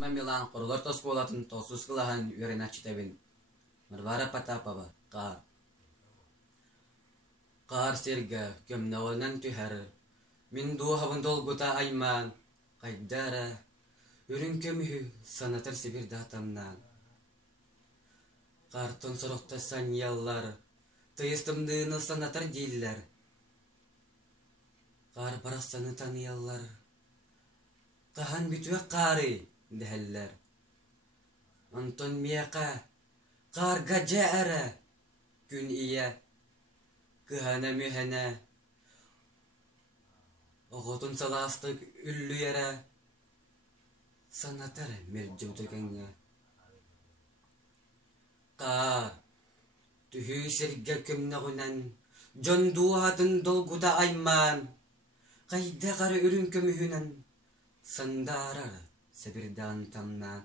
Мамилан құрылар тос болатын тосыз қылаған өрен ачытабын. Марвара Потапова, қар. Қар серге көмнауынан түхәр. Мен дуағабын долгута айман. Қайдара, өрін көміхі санатыр Сибирді атамнан. Қартын сұрықта саниялар, тыйыстымдыны санатыр дейлер. Қар барастаны таниялар. Қахан бүтуе қары дәлләр. Антон мияқа, қар гаджа әрі, күн ия, кыхана мүйхана. Оғытын саластық үллі әрі, санатары мәрджеудігіңе. Қар, түхі серге көмнағынан, жонду атын долгуда айман. Қайда қары үрін көмігінен, сандарар Сибирді антамнан.